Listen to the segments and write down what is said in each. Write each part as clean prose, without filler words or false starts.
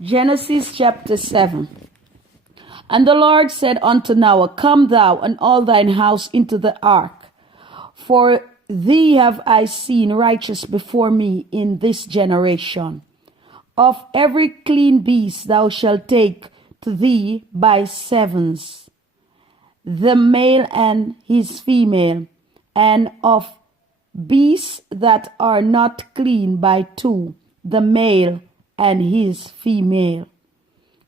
Genesis chapter 7. And the Lord said unto Noah, Come thou and all thine house into the ark, for thee have I seen righteous before me in this generation. Of every clean beast thou shalt take to thee by sevens, the male and his female, and of beasts that are not clean by two, the male and his female.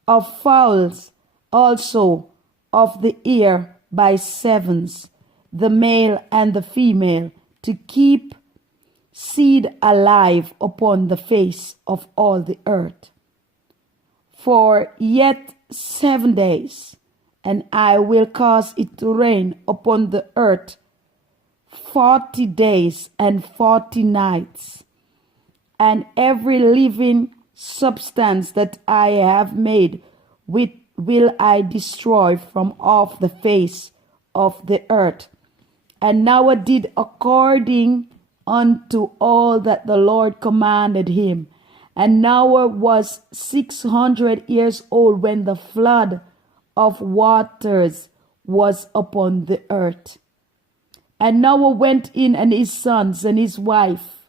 Of fowls also of the air by sevens, the male and the female, to keep seed alive upon the face of all the earth. For yet 7 days, and I will cause it to rain upon the earth 40 days and 40 nights, and every living substance that I have made will I destroy from off the face of the earth. And Noah did according unto all that the Lord commanded him. And Noah was 600 years old when the flood of waters was upon the earth. And Noah went in, and his sons and his wife,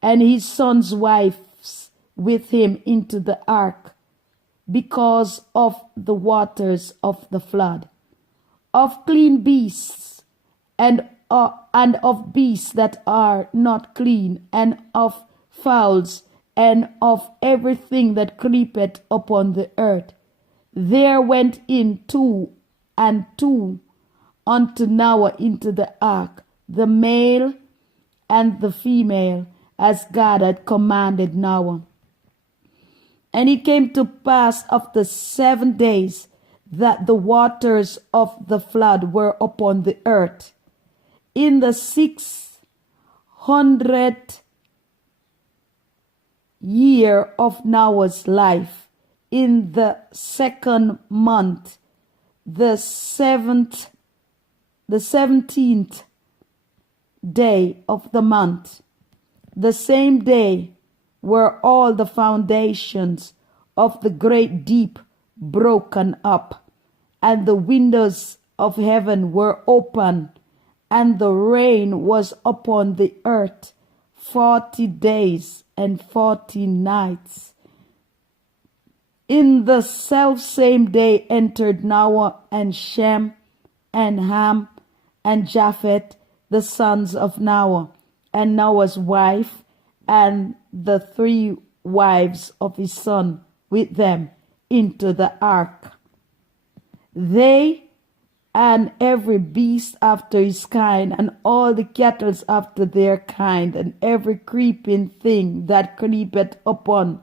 and his sons' wives with him into the ark, because of the waters of the flood. Of clean beasts, and of beasts that are not clean, and of fowls, and of everything that creepeth upon the earth. There went in 2 and 2 unto Noah into the ark, the male and the female, as God had commanded Noah. And it came to pass after 7 days that the waters of the flood were upon the earth. In the 600th year of Noah's life, in the 2nd month, the 17th day of the month, the same day were all the foundations of the great deep broken up, and the windows of heaven were open, and the rain was upon the earth 40 days and 40 nights. In the selfsame day entered Noah and Shem and Ham and Japheth, the sons of Noah, and Noah's wife, and the 3 wives of his son with them, into the ark. They and every beast after his kind, and all the cattle after their kind, and every creeping thing that creepeth upon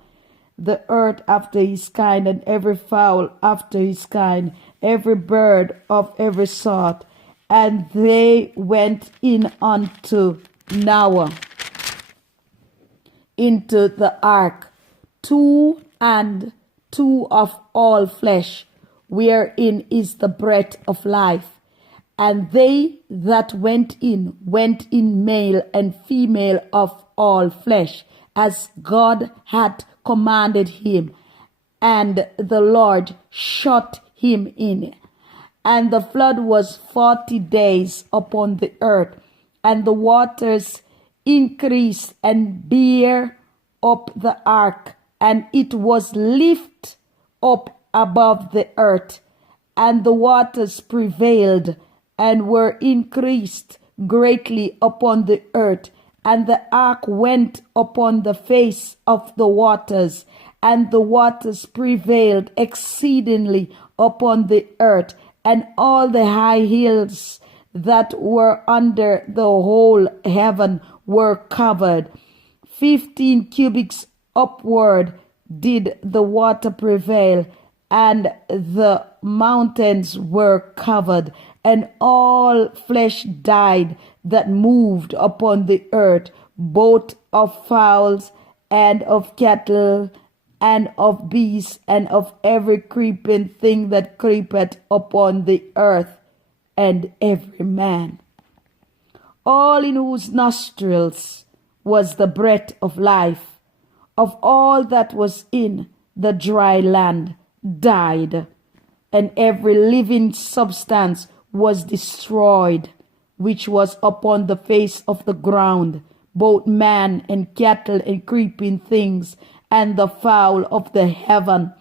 the earth after his kind, and every fowl after his kind, every bird of every sort. And they went in unto Noah into the ark, 2 and 2 of all flesh, wherein is the breath of life. And they that went in male and female of all flesh, as God had commanded him. And the Lord shut him in. And the flood was 40 days upon the earth, and the waters increased and bear up the ark, and it was lifted up above the earth, and the waters prevailed and were increased greatly upon the earth, and the ark went upon the face of the waters, and the waters prevailed exceedingly upon the earth, and all the high hills that were under the whole heaven were covered. 15 cubits upward did the water prevail, and the mountains were covered, and all flesh died that moved upon the earth, both of fowls and of cattle and of beasts and of every creeping thing that creepeth upon the earth, and every man, all in whose nostrils was the breath of life, of all that was in the dry land died, and every living substance was destroyed, which was upon the face of the ground, both man and cattle and creeping things, and the fowl of the heaven.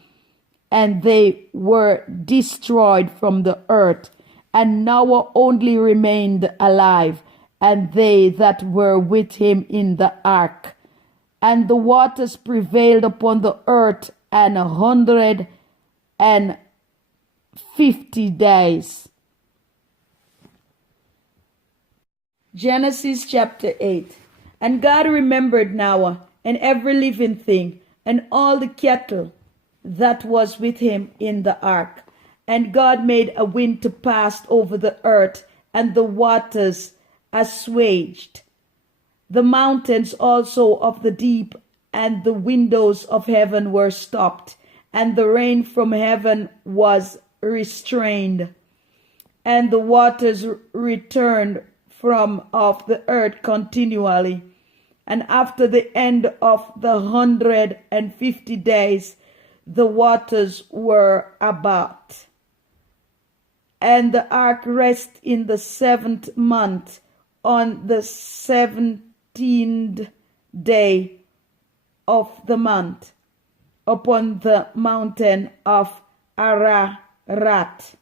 And they were destroyed from the earth. And Noah only remained alive, and they that were with him in the ark. And the waters prevailed upon the earth 150 days. Genesis chapter 8. And God remembered Noah and every living thing, and all the cattle that was with him in the ark. And God made a wind to pass over the earth, and the waters assuaged. The mountains also of the deep and the windows of heaven were stopped, and the rain from heaven was restrained, and the waters returned from off the earth continually. And after the end of the 150 days, the waters were about. And the ark rested in the 7th month, on the 17th day of the month, upon the mountain of Ararat.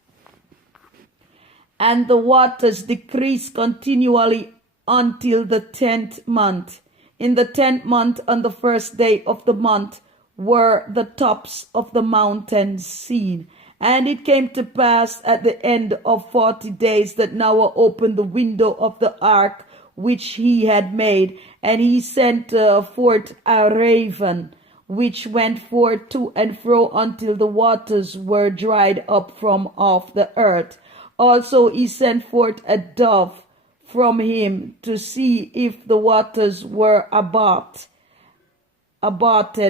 And the waters decreased continually until the 10th month. In the 10th month, on the 1st day of the month, were the tops of the mountains seen. And it came to pass at the end of 40 days that Noah opened the window of the ark which he had made, and he sent forth a raven, which went forth to and fro until the waters were dried up from off the earth. Also he sent forth a dove from him to see if the waters were abated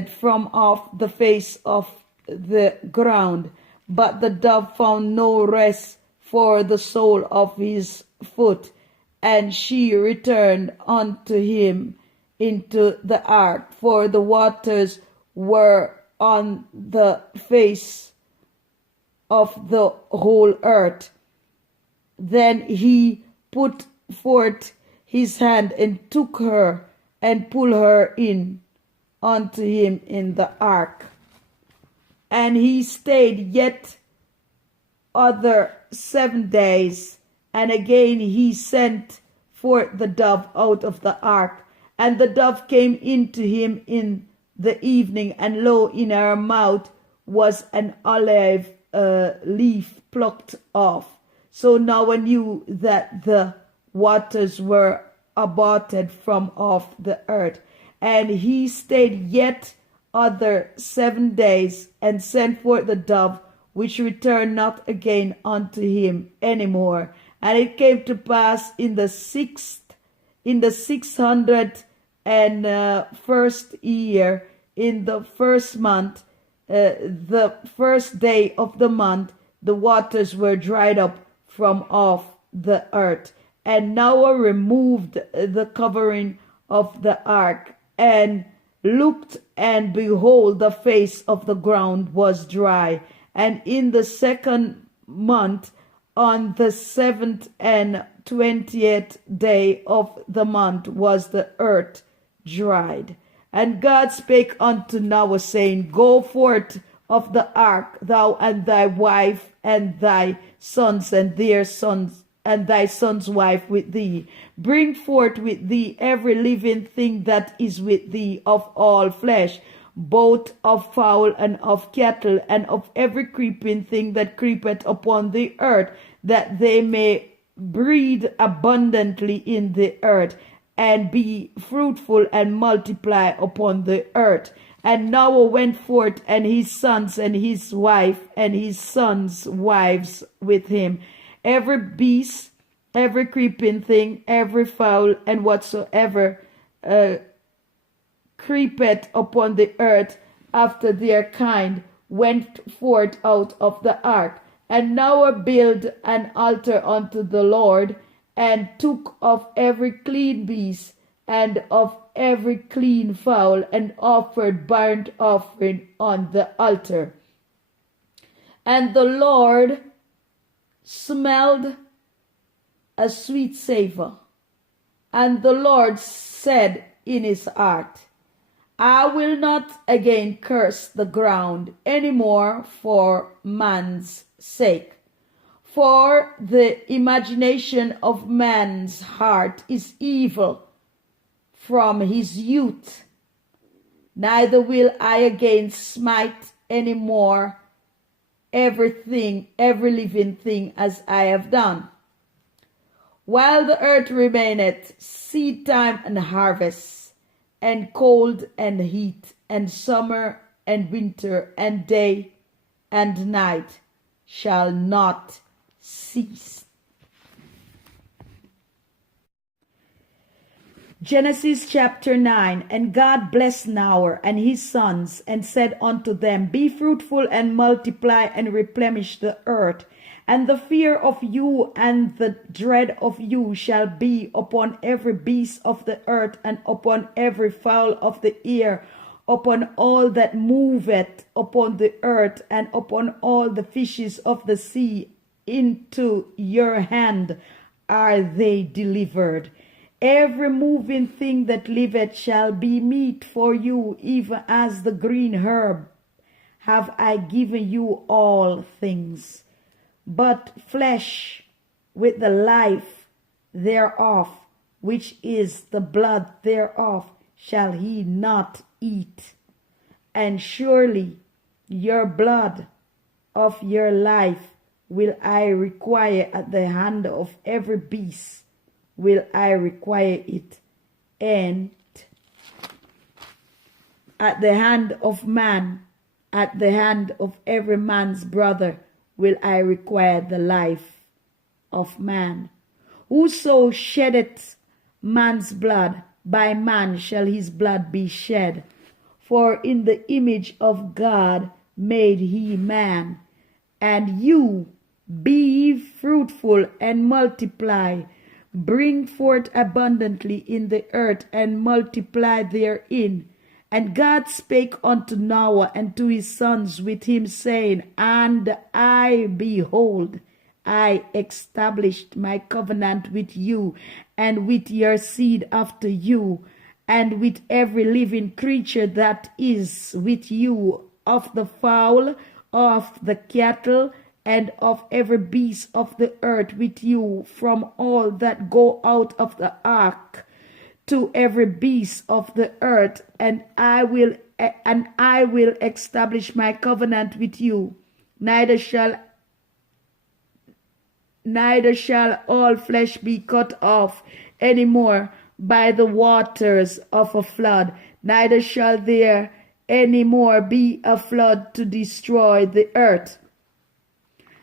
from off the face of the ground. But the dove found no rest for the sole of his foot, and she returned unto him into the ark, for the waters were on the face of the whole earth. Then he put forth his hand and took her and pulled her in unto him in the ark. And he stayed yet other 7 days, and again he sent forth the dove out of the ark. And the dove came into him in the evening, and lo, in her mouth was an olive leaf plucked off. So Noah knew that the waters were abated from off the earth. And he stayed yet other 7 days, and sent forth the dove, which returned not again unto him any more. And it came to pass in the 601st year, in the 1st month, the 1st day of the month, the waters were dried up from off the earth. And Noah removed the covering of the ark, and looked, and behold, the face of the ground was dry. And in the 2nd month, on the 7th and 20th day of the month, was the earth dried. And God spake unto Noah, saying, Go forth of the ark, thou and thy wife, and thy sons, and their sons, and thy son's wife with thee. Bring forth with thee every living thing that is with thee of all flesh, both of fowl and of cattle, and of every creeping thing that creepeth upon the earth, that they may breed abundantly in the earth, and be fruitful and multiply upon the earth. And Noah went forth, and his sons, and his wife, and his sons' wives with him, every beast, every creeping thing, every fowl, and whatsoever creepeth upon the earth after their kind, went forth out of the ark. And Noah built an altar unto the Lord, and took of every clean beast, and of every clean fowl and offered burnt offering on the altar. And the Lord smelled a sweet savor. And the Lord said in his heart, I will not again curse the ground any more for man's sake. For the imagination of man's heart is evil from his youth. Neither will I again smite any more every living thing as I have done. While the earth remaineth, seed time and harvest, and cold and heat, and summer and winter, and day and night shall not cease. Genesis chapter 9. And God blessed Noah and his sons, and said unto them, Be fruitful and multiply and replenish the earth. And the fear of you and the dread of you shall be upon every beast of the earth, and upon every fowl of the air, upon all that moveth upon the earth, and upon all the fishes of the sea. Into your hand are they delivered. Every moving thing that liveth shall be meat for you, even as the green herb have I given you all things. But flesh with the life thereof, which is the blood thereof, shall he not eat. And surely your blood of your life will I require at the hand of every beast, will I require it, and at the hand of man, at the hand of every man's brother, will I require the life of man. Whoso sheddeth man's blood, by man shall his blood be shed. For in the image of God made he man. And you, be fruitful and multiply, bring forth abundantly in the earth, and multiply therein. And God spake unto Noah and to his sons with him, saying, And I, behold, I established my covenant with you, and with your seed after you, and with every living creature that is with you, of the fowl, of the cattle, and of every beast of the earth with you, from all that go out of the ark, to every beast of the earth, and I will establish my covenant with you. Neither shall all flesh be cut off any more by the waters of a flood, neither shall there any more be a flood to destroy the earth.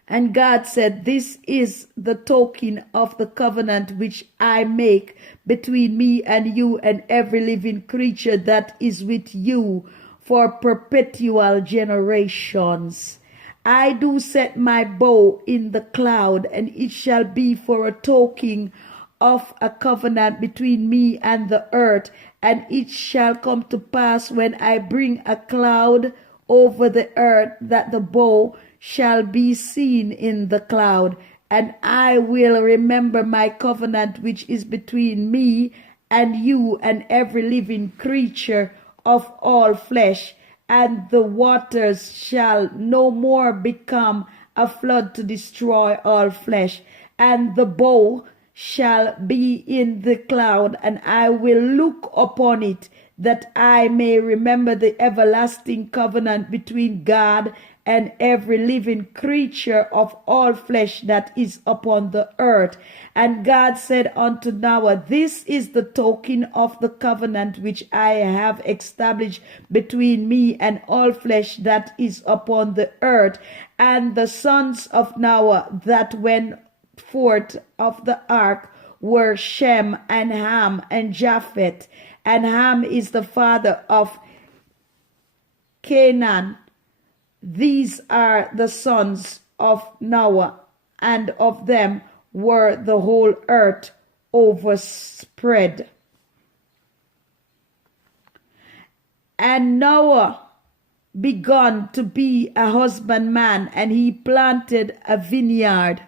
And God said, This is the token of the covenant which I make between me and you and every living creature that is with you for perpetual generations. I do set my bow in the cloud, and it shall be for a token of a covenant between me and the earth. And it shall come to pass, when I bring a cloud over the earth, that the bow shall be seen in the cloud. And I will remember my covenant which is between me and you and every living creature of all flesh. And the waters shall no more become a flood to destroy all flesh. And the bow shall be in the cloud, and I will look upon it, that I may remember the everlasting covenant between God and every living creature of all flesh that is upon the earth. And God said unto Noah, This is the token of the covenant which I have established between me and all flesh that is upon the earth. And the sons of Noah that went forth of the ark were Shem and Ham and Japheth. And Ham is the father of Canaan. These are the sons of Noah, and of them were the whole earth overspread. And Noah begun to be a husbandman, and he planted a vineyard.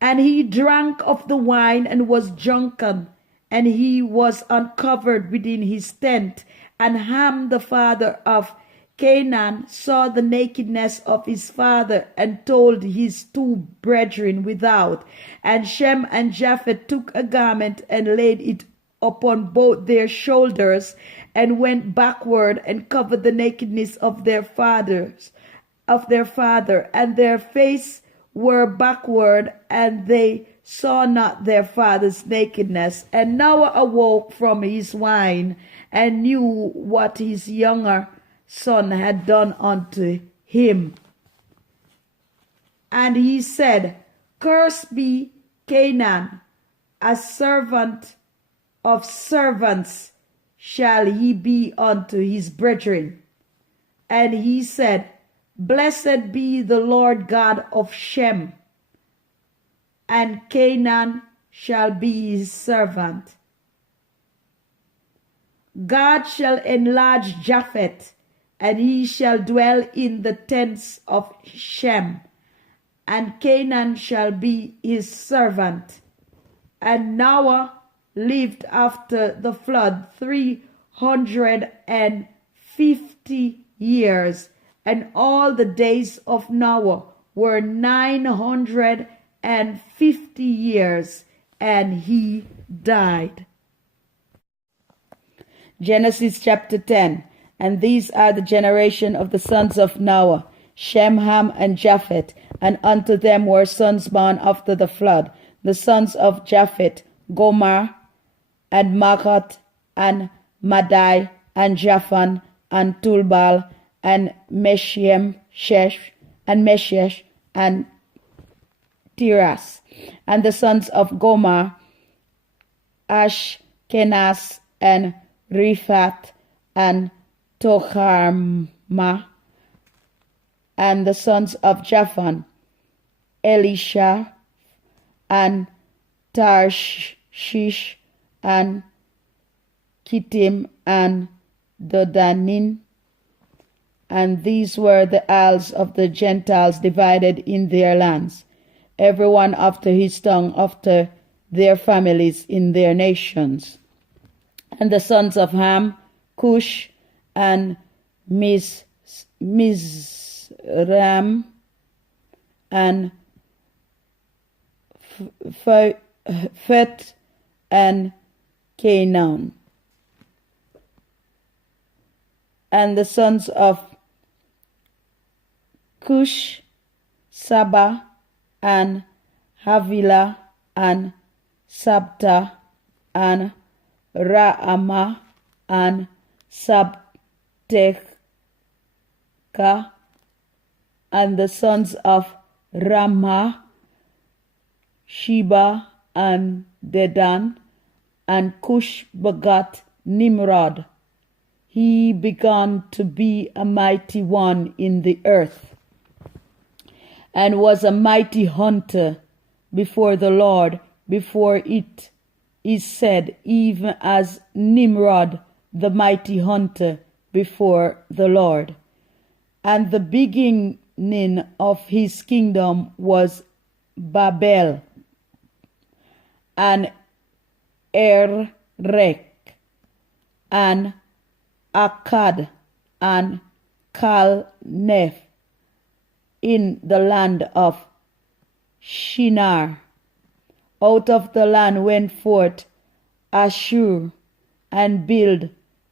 And he drank of the wine and was drunken, and he was uncovered within his tent. And Ham, the father of Canaan, saw the nakedness of his father, and told his two brethren without. And Shem and Japheth took a garment and laid it upon both their shoulders, and went backward and covered the nakedness of their father, and their face were backward, and they saw not their father's nakedness. And Noah awoke from his wine, and knew what his younger son had done unto him. And he said, Cursed be Canaan, a servant of servants shall he be unto his brethren. And he said, Blessed be the Lord God of Shem, and Canaan shall be his servant. God shall enlarge Japheth, and he shall dwell in the tents of Shem, and Canaan shall be his servant. And Noah lived after the flood 350 years, and all the days of Noah were 950 years, and he died. Genesis chapter 10. And these are the generation of the sons of Noah, Shem, Ham, and Japheth. And unto them were sons born after the flood. The sons of Japheth, Gomer, and Magog, and Madai, and Japhan, and Tubal, and Meshem, and Meshesh, and Tiras. And the sons of Gomer, Ashkenaz, and Riphath, and Togarmah. And the sons of Japhan, Elisha, and Tarshish, and Kittim, and Dodanim. And these were the isles of the Gentiles divided in their lands, every one after his tongue, after their families in their nations. And the sons of Ham, Cush, and Mizram, and Phet, and Canaan. And the sons of Cush, Saba, and Havilah, and Sabta, and Raamah, and Sabteka. And the sons of Ramah, Sheba, and Dedan. And Cush begot Nimrod. He began to be a mighty one in the earth, and was a mighty hunter before the Lord, before it is said, even as Nimrod, the mighty hunter before the Lord. And the beginning of his kingdom was Babel, and Erech, and Akkad, and Calneh, in the land of Shinar. Out of the land went forth Ashur, and built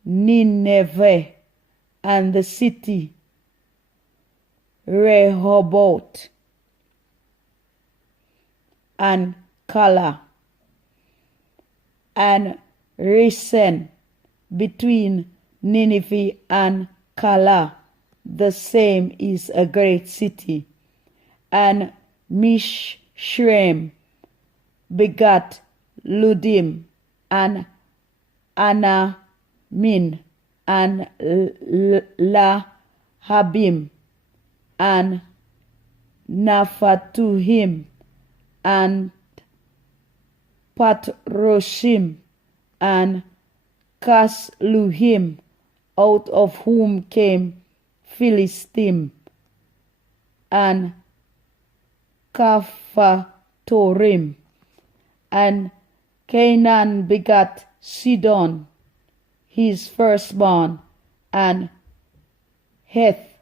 Nineveh, and the city Rehoboth, and Kala, and Resen, between Nineveh and Kala, the same is a great city. And Mishraim begat Ludim, and Anamin, and Lahabim, and Naphatuhim, and Patroshim, and Casluhim, out of whom came Philistim, and Caphatorim. And Canaan begat Sidon, his firstborn, and Heth,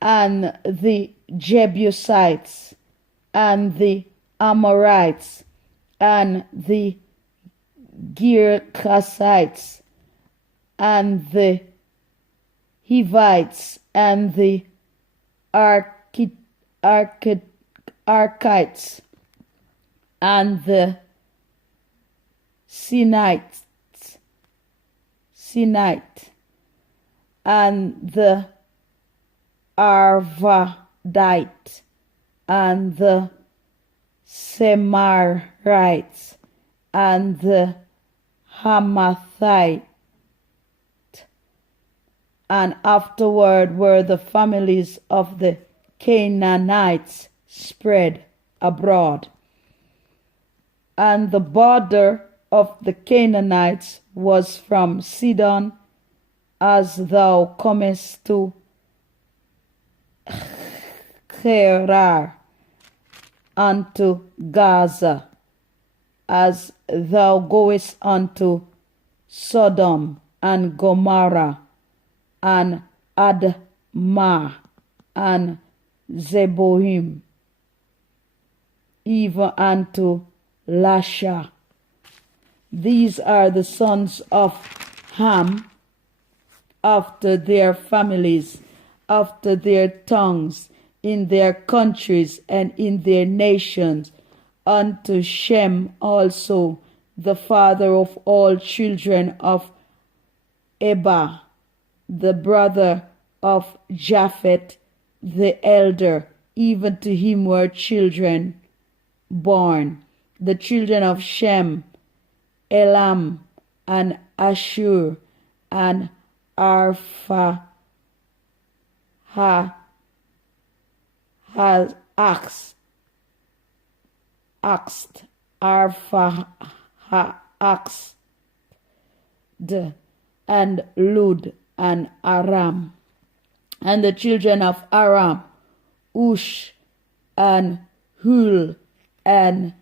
and the Jebusites, and the Amorites, and the Girgashites, and the Hivites, and the Archites, and the Sinites, and the Arvadite, and the Semarites, and the Hamathite. And afterward were the families of the Canaanites spread abroad. And the border of the Canaanites was from Sidon, as thou comest to Gerar, unto Gaza, as thou goest unto Sodom and Gomorrah, and Admah, and Zeboim, even unto Lasha. These are the sons of Ham, after their families, after their tongues, in their countries and in their nations, unto Shem also, the father of all children of Eber, the brother of Japhet, the elder. Even to him were children born. The children of Shem, Elam, and Ashur, and Arphaxad, and Lud, and Aram. And the children of Aram, Ush, and Hul, and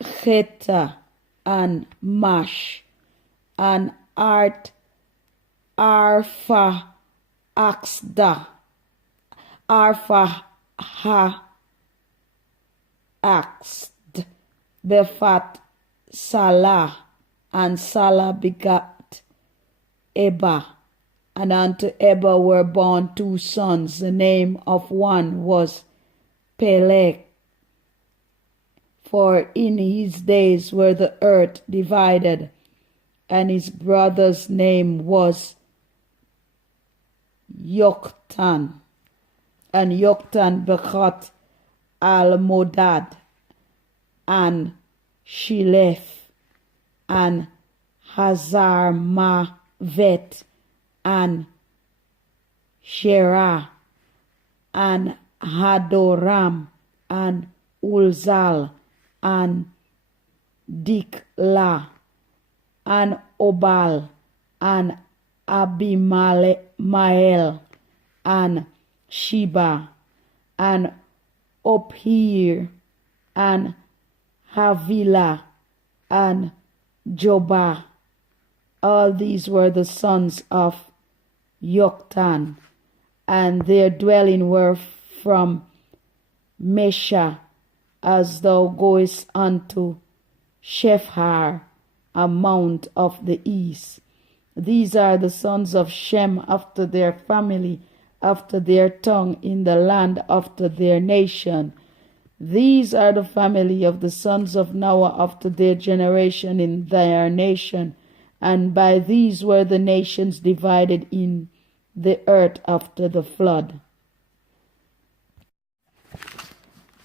Chetha, and Mash, and Arphaxad, Bephat, Salah, and Salah begat Eber. And unto Eber were born 2 sons. The name of one was Peleg, for in his days were the earth divided, and his brother's name was Yoktan. And Yoktan begot Almodad, and Shilef, and Hazarmavet, and Sherah, and Hadoram, and Ulzal, and Diklah, and Obal, and Abimael, and Sheba, and Ophir, and Havilah, and Jobah. All these were the sons of Yoktan, and their dwelling were from Mesha, as thou goest unto Shephar, a mount of the east. These are the sons of Shem after their family, after their tongue, in the land after their nation. These are the family of the sons of Noah after their generation in their nation. And by these were the nations divided in the earth after the flood.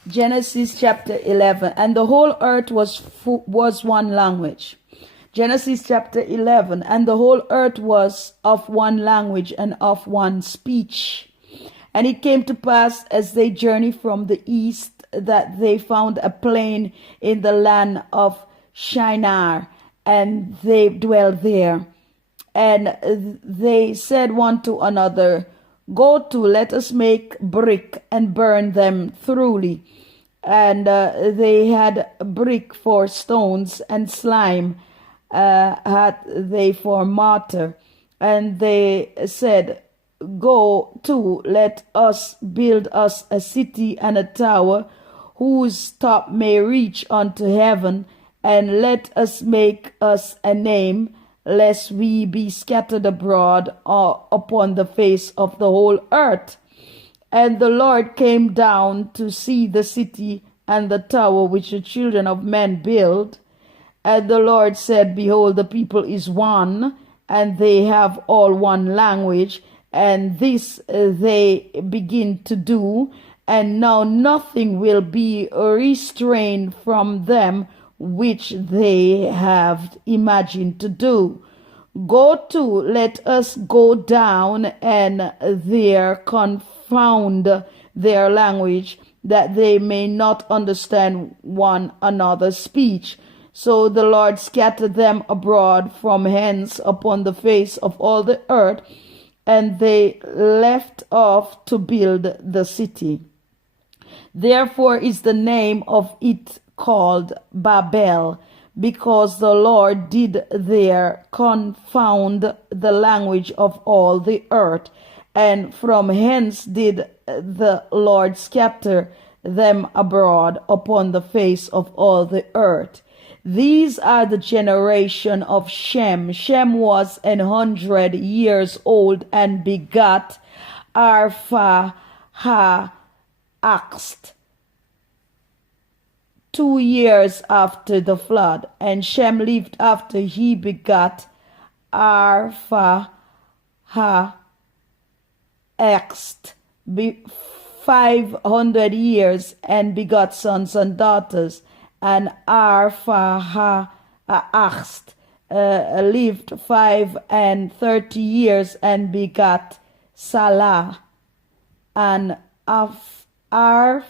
Genesis chapter 11. And the whole earth was one language. Genesis chapter 11. And the whole earth was of one language and of one speech. And it came to pass, as they journeyed from the east, that they found a plain in the land of Shinar. and they dwelt there. And they said one to another, Go to, let us make brick and burn them thoroughly. And they had brick for stones, and slime had they for mortar. And they said, Go to, let us build us a city and a tower, whose top may reach unto heaven, and let us make us a name, lest we be scattered abroad upon the face of the whole earth. And the Lord came down to see the city and the tower which the children of men build. And the Lord said, Behold, the people is one, and they have all one language, and this they begin to do, and now nothing will be restrained from them which they have imagined to do. Go to, let us go down and there confound their language, that they may not understand one another's speech. So the Lord scattered them abroad from hence upon the face of all the earth, and they left off to build the city. Therefore is the name of it called Babel, because the Lord did there confound the language of all the earth, and from hence did the Lord scatter them abroad upon the face of all the earth. These are the generation of Shem. Shem was 100 years old and begat Arphaxad 2 years after the flood. And Shem lived after he begat Arphaxad 500 years and begot sons and daughters. And Arphaxad lived 35 years and begat Salah. And Arphaxad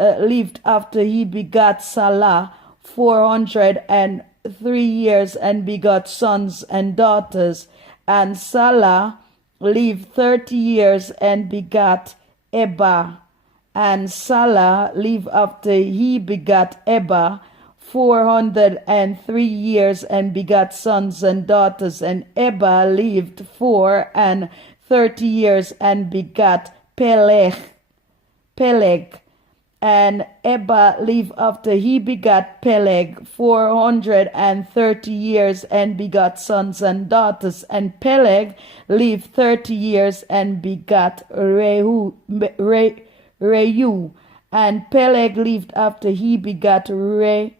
lived after he begat Salah 403 years and begot sons and daughters. And Salah lived 30 years and begat Eber. And Salah lived after he begat Eber 403 years and begat sons and daughters. And Eber lived 430 years and begat Peleg. And Eber lived after he begat Peleg 430 years and begot sons and daughters. And Peleg lived 30 years and begat Reu. And Peleg lived after he begat Reu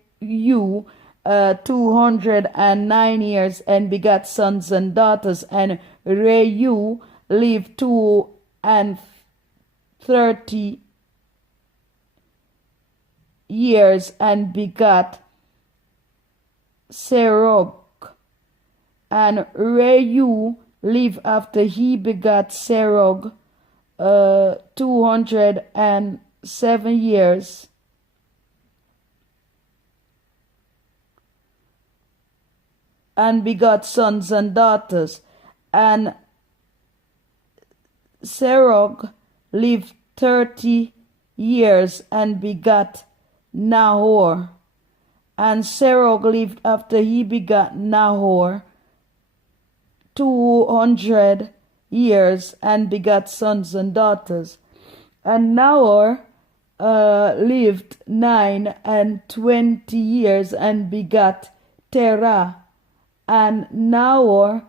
209 years and begat sons and daughters. And Reu lived 230 years and begat Serug. And Reu lived after he begat Serug 207 years and begot sons and daughters. And Serug lived 30 years and begat Nahor. And Serug lived after he begat Nahor 200 years and begat sons and daughters. And Nahor lived 29 years and begat Terah. And Nahor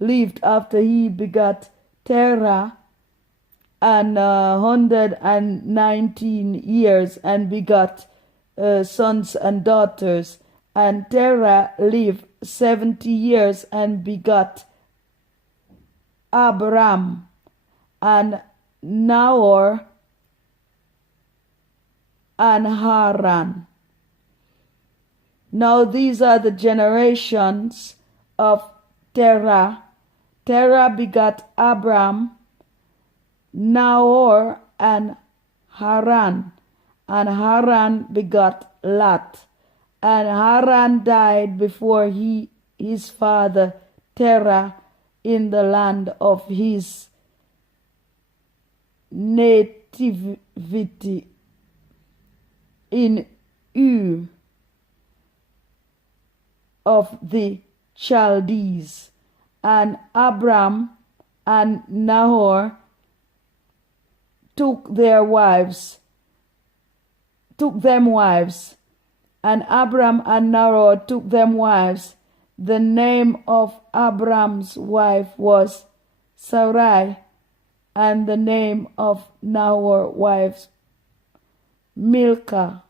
lived after he begat Terah and 119 years and begot sons and daughters. And Terah lived 70 years and begot Abram and Nahor and Haran. Now these are the generations of Terah. Terah begot Abram, Nahor, and Haran. And Haran begot Lot. And Haran died before his father Terah in the land of his nativity in Ur of the Chaldees. And Abram and Nahor took them wives. And Abram and Nahor took them wives. The name of Abram's wife was Sarai, and the name of Nahor's wife Milcah,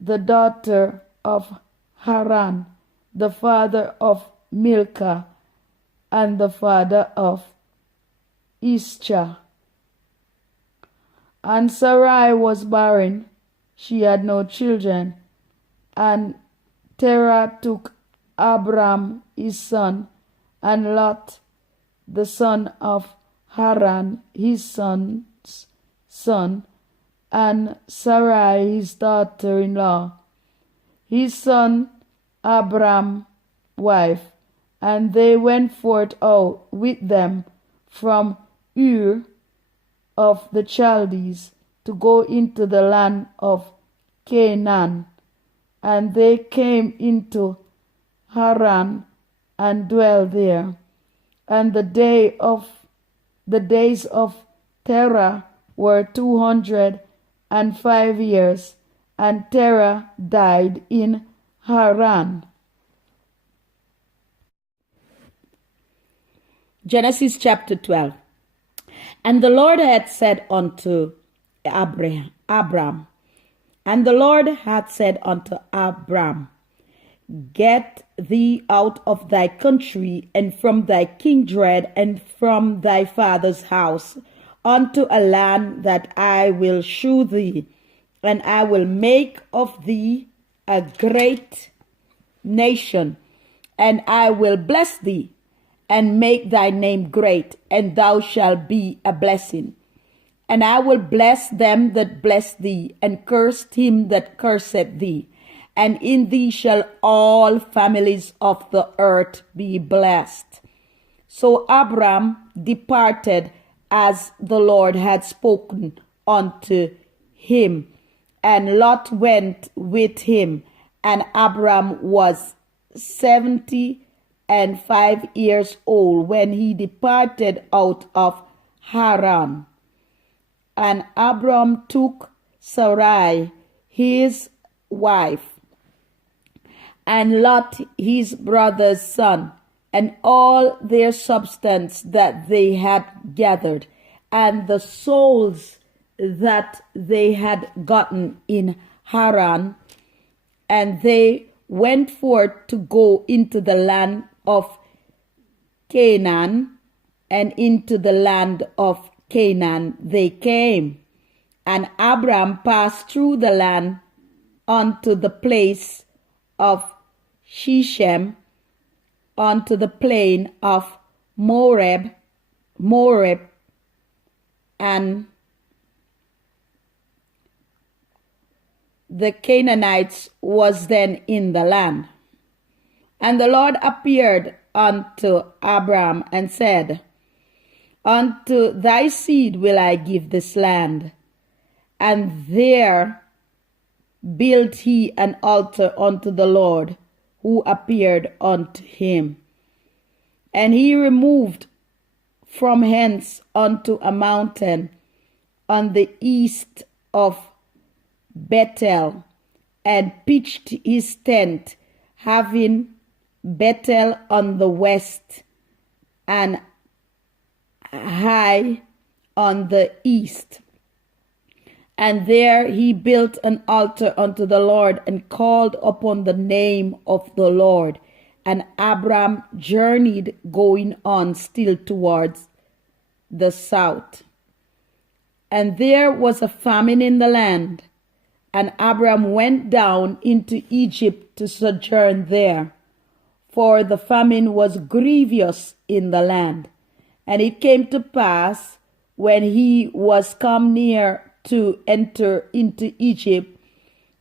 the daughter of Haran, the father of Milcah, and the father of Ischa. And Sarai was barren, she had no children. And Terah took Abram his son, and Lot the son of Haran his son's son, and Sarai his daughter-in-law, his son Abram's wife, and they went forth out with them from Ur of the Chaldees to go into the land of Canaan. And they came into Haran and dwelt there. And the days of Terah were 205 years, and Terah died in Haran. Genesis chapter 12. And the Lord had said unto Abram, and the Lord had said unto Abram, Get thee out of thy country, and from thy kindred, and from thy father's house, unto a land that I will shew thee, and I will make of thee a great nation, and I will bless thee, and make thy name great, and thou shalt be a blessing. And I will bless them that bless thee, and curse him that curseth thee. And in thee shall all families of the earth be blessed. So Abram departed as the Lord had spoken unto him, and Lot went with him. And Abram was 75 years old when he departed out of Haran. And Abram took Sarai his wife, and Lot his brother's son, and all their substance that they had gathered, and the souls that they had gotten in Haran, and they went forth to go into the land of Canaan, and into the land of Canaan they came. And Abram passed through the land unto the place of Shechem, unto the plain of Moreb, and the Canaanites was then in the land. And the Lord appeared unto Abram and said, Unto thy seed will I give this land. And there built he an altar unto the Lord, who appeared unto him. And he removed from hence unto a mountain on the east of Bethel, and pitched his tent, having Bethel on the west, and Hai on the east. And there he built an altar unto the Lord, and called upon the name of the Lord. And Abram journeyed, going on still towards the south. And there was a famine in the land, and Abram went down into Egypt to sojourn there, for the famine was grievous in the land. And it came to pass, when he was come near to enter into Egypt,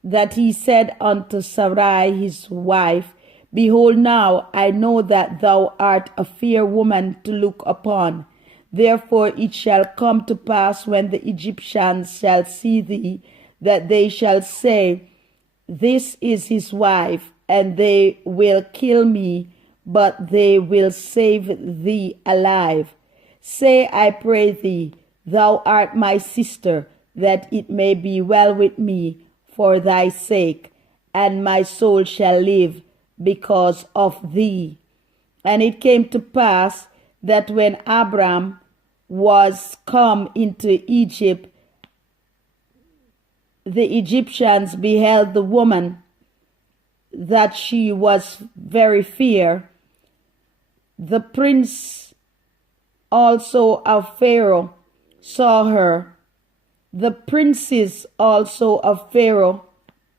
that he said unto Sarai his wife, Behold, now I know that thou art a fair woman to look upon. Therefore it shall come to pass, when the Egyptians shall see thee, that they shall say, This is his wife, and they will kill me, but they will save thee alive. Say, I pray thee, Thou art my sister, that it may be well with me for thy sake, and my soul shall live because of thee. And it came to pass that when Abram was come into Egypt, the Egyptians beheld the woman, that she was very fair. The prince also of Pharaoh saw her. The princes also of Pharaoh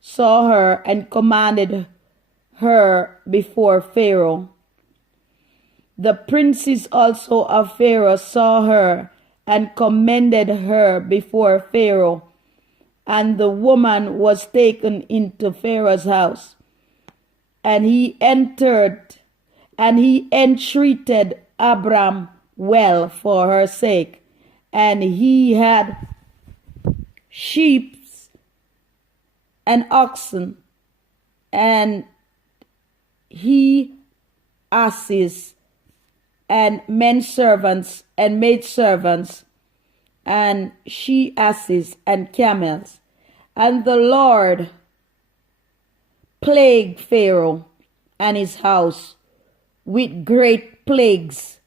saw her, and commanded her before Pharaoh. The princes also of Pharaoh saw her, and commended her before Pharaoh. And the woman was taken into Pharaoh's house. And he entered, and he entreated Abram well for her sake. And he had sheep and oxen, and he asses, and men servants and maid servants, and she asses and camels. And the Lord plagued Pharaoh and his house with great plagues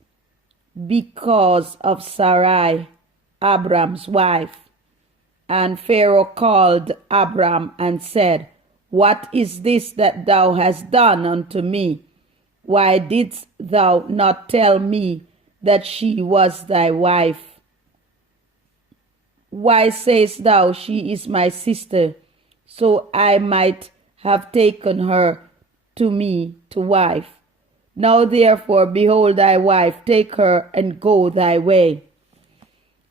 because of Sarai, Abram's wife. And Pharaoh called Abram and said, What is this that thou hast done unto me? Why didst thou not tell me that she was thy wife? Why sayest thou, She is my sister, so I might have taken her to me to wife? Now therefore, behold thy wife, take her and go thy way.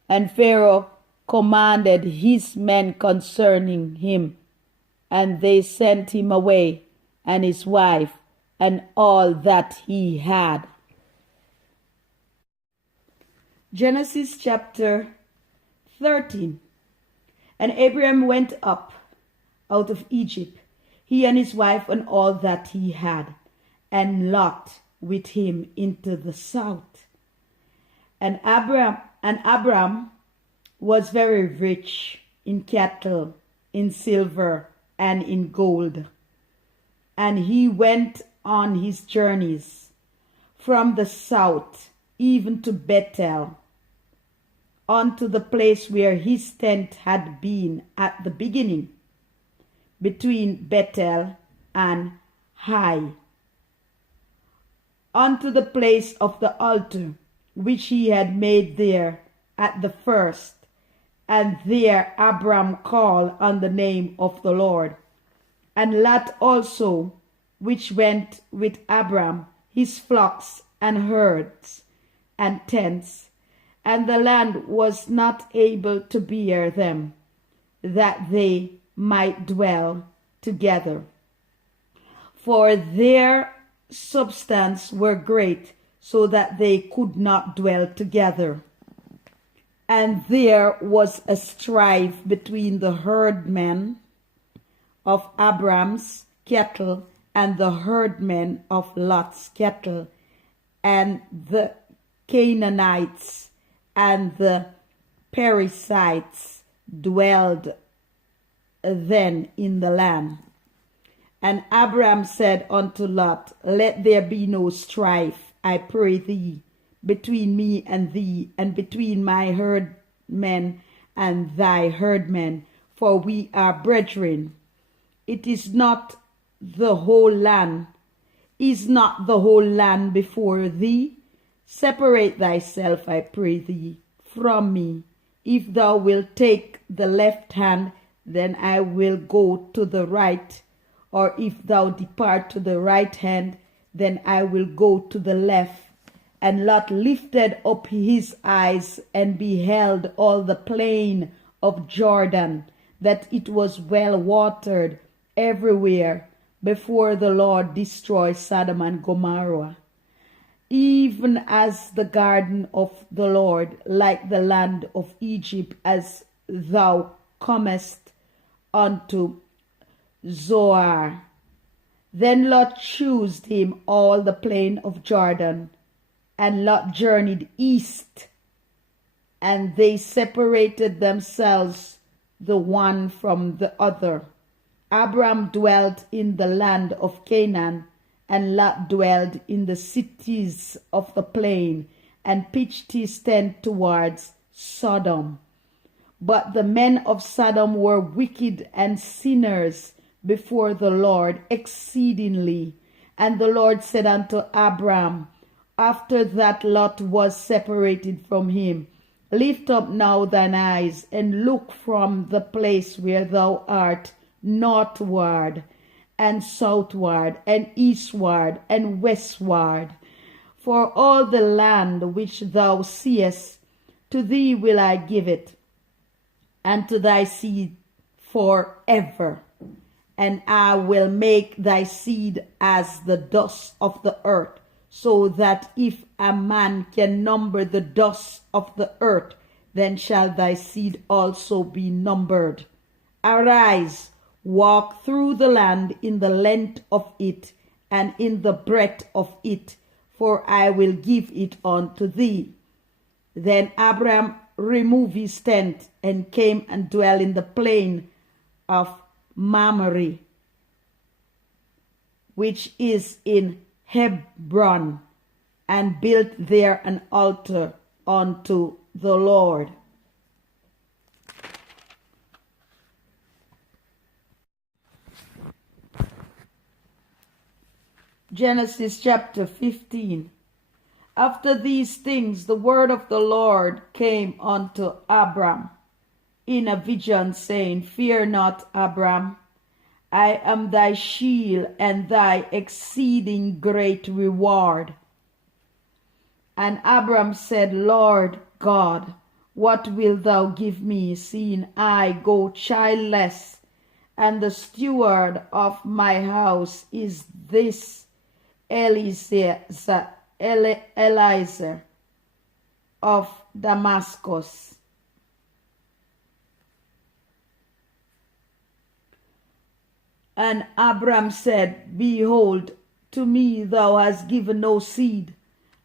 And Pharaoh commanded his men concerning him, and they sent him away, and his wife, and all that he had. Genesis chapter 13. And Abraham went up out of Egypt, he and his wife and all that he had, and Lot with him into the south. And Abram was very rich in cattle, in silver, and in gold. And he went on his journeys from the south even to Bethel, unto the place where his tent had been at the beginning, between Bethel and Hai, unto the place of the altar which he had made there at the first. And there Abram called on the name of the Lord. And Lot also, which went with Abram, his flocks and herds and tents, and the land was not able to bear them, that they might dwell together. For their substance were great, so that they could not dwell together. And there was a strife between the herdmen of Abram's cattle and the herdmen of Lot's cattle, and the Canaanites and the Perizzites dwelled then in the land. And Abram said unto Lot, Let there be no strife, I pray thee, between me and thee, and between my herdmen and thy herdmen, for we are brethren. It is not the whole land. Is not the whole land before thee? Separate thyself, I pray thee, from me. If thou wilt take the left hand, then I will go to the right. Or if thou depart to the right hand, then I will go to the left. And Lot lifted up his eyes and beheld all the plain of Jordan, that it was well watered everywhere before the Lord destroyed Sodom and Gomorrah, even as the garden of the Lord, like the land of Egypt, as thou comest unto Zoar. Then Lot chose him all the plain of Jordan, and Lot journeyed east, and they separated themselves the one from the other. Abram dwelt in the land of Canaan, and Lot dwelled in the cities of the plain, and pitched his tent towards Sodom. But the men of Sodom were wicked and sinners before the Lord exceedingly. And the Lord said unto Abram, after that Lot was separated from him, lift up now thine eyes, and look from the place where thou art northward, and southward, and eastward, and westward. For all the land which thou seest, to thee will I give it, and to thy seed forever. And I will make thy seed as the dust of the earth, so that if a man can number the dust of the earth, then shall thy seed also be numbered. Arise, walk through the land in the length of it, and in the breadth of it, for I will give it unto thee. Then Abram removed his tent, and came and dwelt in the plain of Mamre, which is in Hebron, and built there an altar unto the Lord. Genesis chapter 15. After these things, the word of the Lord came unto Abram in a vision, saying, Fear not, Abram, I am thy shield and thy exceeding great reward. And Abram said, Lord God, what wilt thou give me, seeing I go childless, and the steward of my house is this Eliezer of Damascus? And Abram said, Behold, to me thou hast given no seed,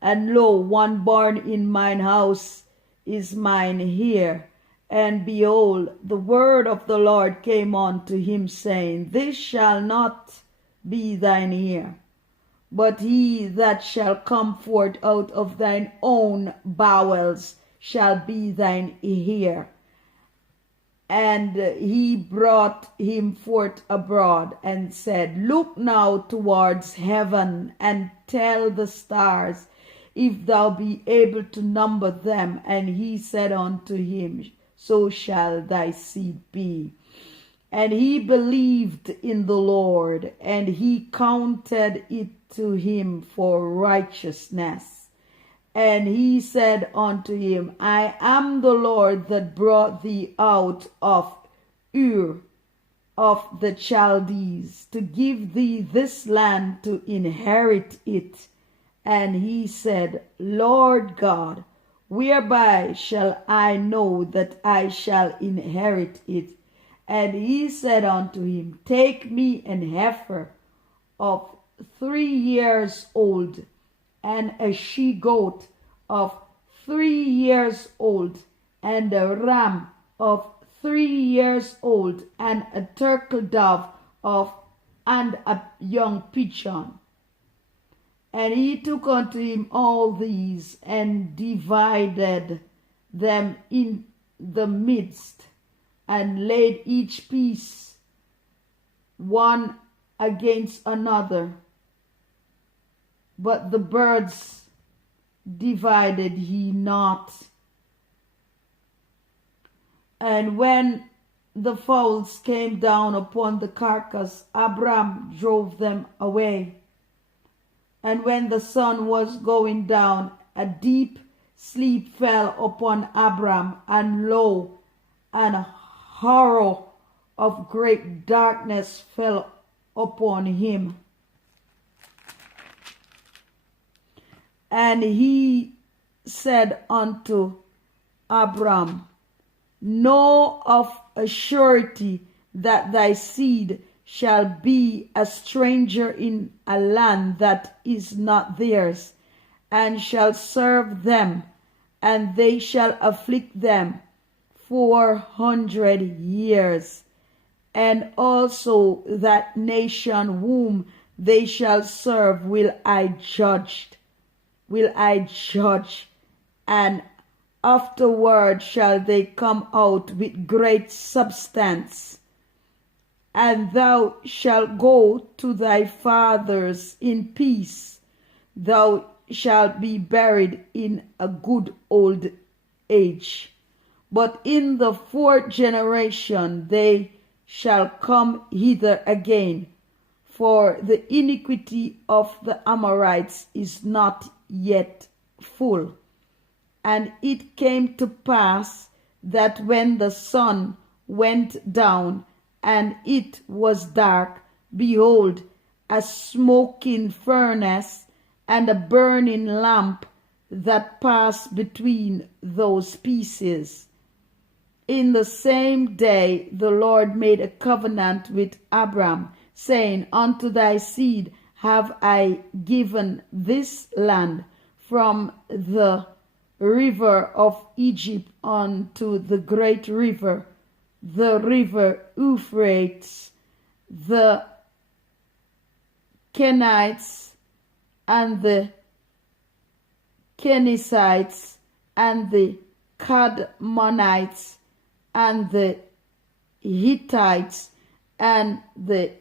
and lo, one born in mine house is mine here. And behold, the word of the Lord came unto him, saying, This shall not be thine heir, but he that shall come forth out of thine own bowels shall be thine heir. And he brought him forth abroad, and said, Look now towards heaven, and tell the stars, if thou be able to number them. And he said unto him, So shall thy seed be. And he believed in the Lord, and he counted it to him for righteousness. And he said unto him, I am the Lord that brought thee out of Ur of the Chaldees, to give thee this land to inherit it. And he said, Lord God, whereby shall I know that I shall inherit it? And he said unto him, Take me an heifer of 3 years old, and a she-goat of 3 years old, and a ram of 3 years old, and a turtle dove and a young pigeon. And he took unto him all these, and divided them in the midst, and laid each piece one against another. But the birds divided he not. And when the fowls came down upon the carcass, Abram drove them away. And when the sun was going down, a deep sleep fell upon Abram, and lo, an horror of great darkness fell upon him. And he said unto Abram, Know of a surety that thy seed shall be a stranger in a land that is not theirs, and shall serve them, and they shall afflict them 400 years. And also that nation whom they shall serve will I judge, and afterward shall they come out with great substance. And thou shalt go to thy fathers in peace. Thou shalt be buried in a good old age. But in the fourth generation they shall come hither again, for the iniquity of the Amorites is not yet full. And it came to pass that when the sun went down and it was dark, behold, a smoking furnace and a burning lamp that passed between those pieces. In the same day the Lord made a covenant with Abram, saying, Unto thy seed have I given this land, from the river of Egypt unto the great river, the river Euphrates, the Kenites and the Kenizzites and the Kadmonites and the Hittites and the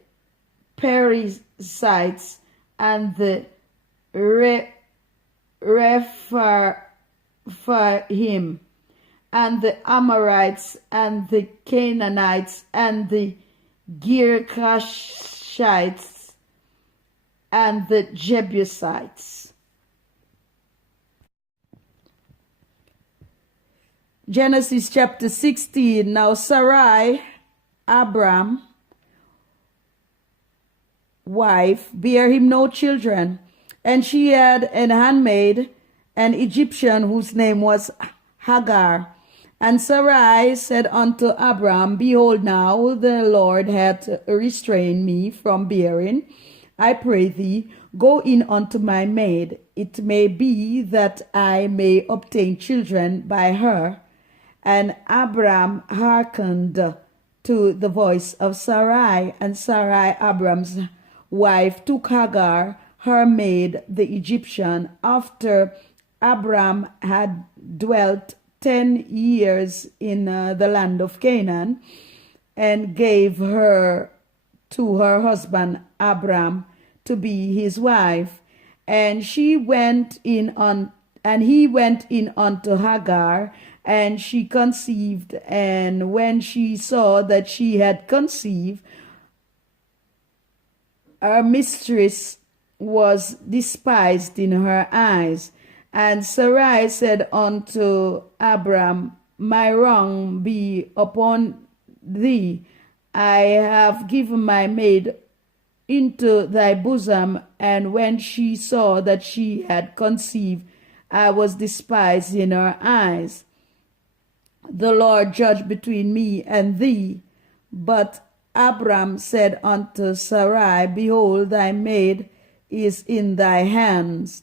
Perizzites and the Rephaim and the Amorites and the Canaanites and the Girgashites and the Jebusites. Genesis chapter 16. Now Sarai, Abram, wife, bare him no children, and she had an handmaid, an Egyptian, whose name was Hagar. And Sarai said unto Abram, Behold, now the Lord hath restrained me from bearing. I pray thee, go in unto my maid. It may be that I may obtain children by her. And Abram hearkened to the voice of Sarai. And Sarai, Abram's wife, took Hagar, her maid, the Egyptian, after Abram had dwelt 10 years in the land of Canaan, and gave her to her husband Abram to be his wife. And she went in on, and he went in unto Hagar, and she conceived. And when she saw that she had conceived, her mistress was despised in her eyes. And Sarai said unto Abram, My wrong be upon thee. I have given my maid into thy bosom. And when she saw that she had conceived, I was despised in her eyes. The Lord judge between me and thee. But Abram said unto Sarai, Behold, thy maid is in thy hand.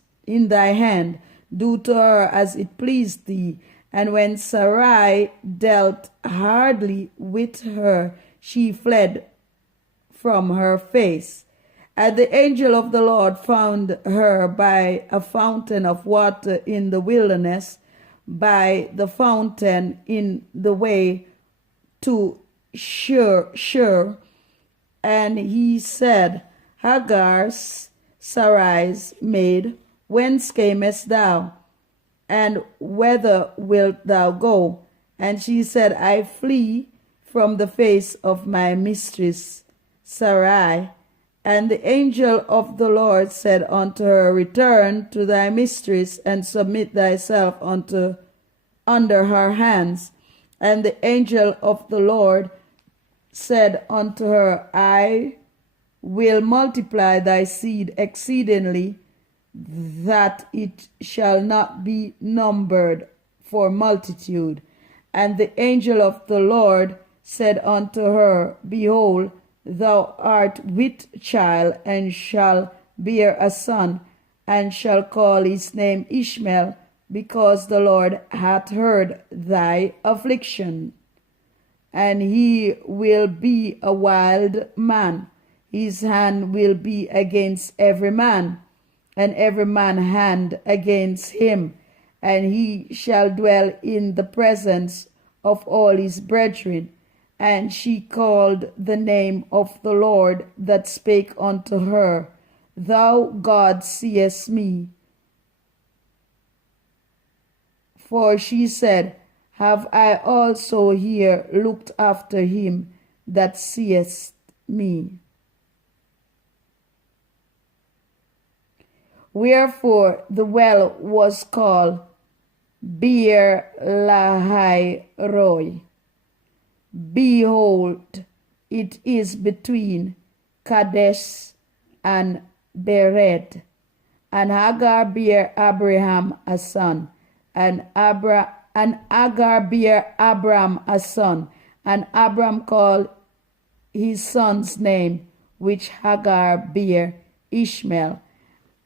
Do to her as it pleased thee. And when Sarai dealt hardly with her, she fled from her face. And the angel of the Lord found her by a fountain of water in the wilderness, by the fountain in the way to Shur. And he said, Hagar, Sarai's maid, whence camest thou? And whither wilt thou go? And she said, I flee from the face of my mistress Sarai. And the angel of the Lord said unto her, Return to thy mistress, and submit thyself under her hands. And the angel of the Lord said unto her, I will multiply thy seed exceedingly, that it shall not be numbered for multitude. And the angel of the Lord said unto her, Behold, thou art with child, and shall bear a son, and shall call his name Ishmael, because the Lord hath heard thy affliction. And he will be a wild man. His hand will be against every man, and every man hand against him. And he shall dwell in the presence of all his brethren. And she called the name of the Lord that spake unto her, Thou God seest me. For she said, Have I also here looked after him that seest me? Wherefore the well was called Beer Lahai Roi. Behold, it is between Kadesh and Bered. And Hagar bare Abraham a son, and Hagar bare Abram a son, and Abram called his son's name, which Hagar bare, Ishmael.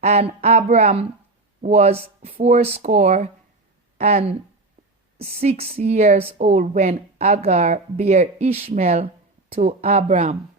And Abram was 86 years old when Hagar bare Ishmael to Abram.